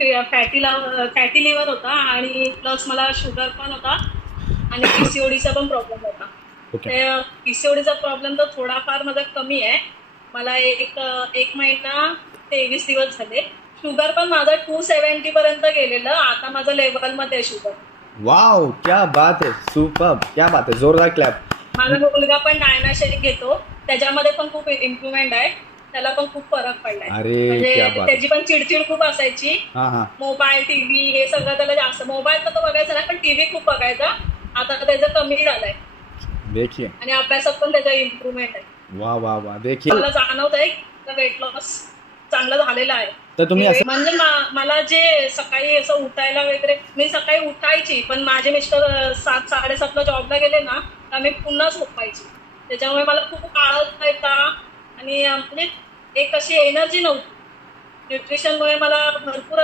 Fatty liver होता आणि plus मला शुगर पण होता आणि पीसीओडीचा पण प्रॉब्लेम होता. ओके. ते पीसीओडीचा प्रॉब्लेम तर थोडाफार माझा कमी आहे. मला एक महिना 23 दिवस झाले. शुगर पण माझं 270 पर्यंत गेलेलं. आता माझं लेवलमध्ये आहे शुगर. वाव, क्या बात है, सुपर्ब, क्या बात है, जोरदार क्लॅप. माझा मुलगा पण डायनाशेक घेतो. त्याच्यामध्ये पण खूप इम्प्रुव्हमेंट आहे. त्याला पण खूप फरक पडलाय. अरे क्या म्हणजे बात है. त्याची पण चिडचिड खूप असायची. हा हा. मोबाईल, टीव्ही हे सगळं त्याला जास्त. मोबाईल तर तो बघायचा नाही, पण टीव्ही खूप बघायचा. आता त्याचं कमी झालंय देखिए. आणि अभ्यासात पण त्याचा इम्प्रुव्हमेंट आहे. वाह वाह वाह, देखिए. मला जाणवत आहे की वेट लॉस चांगला झालेला आहे. तर तुम्ही असं म्हणजे मला जे सकाळी असं उठायला वगैरे, मी सकाळी उठायची पण माझे मिस्टर 7-7:30ला जॉबला गेले ना तर मी पुन्हा झोपायची. त्याच्यामुळे मला खूप आळस येता आणि म्हणजे एक अशी एनर्जी नव्हती. न्यूट्रिशनमुळे मला भरपूर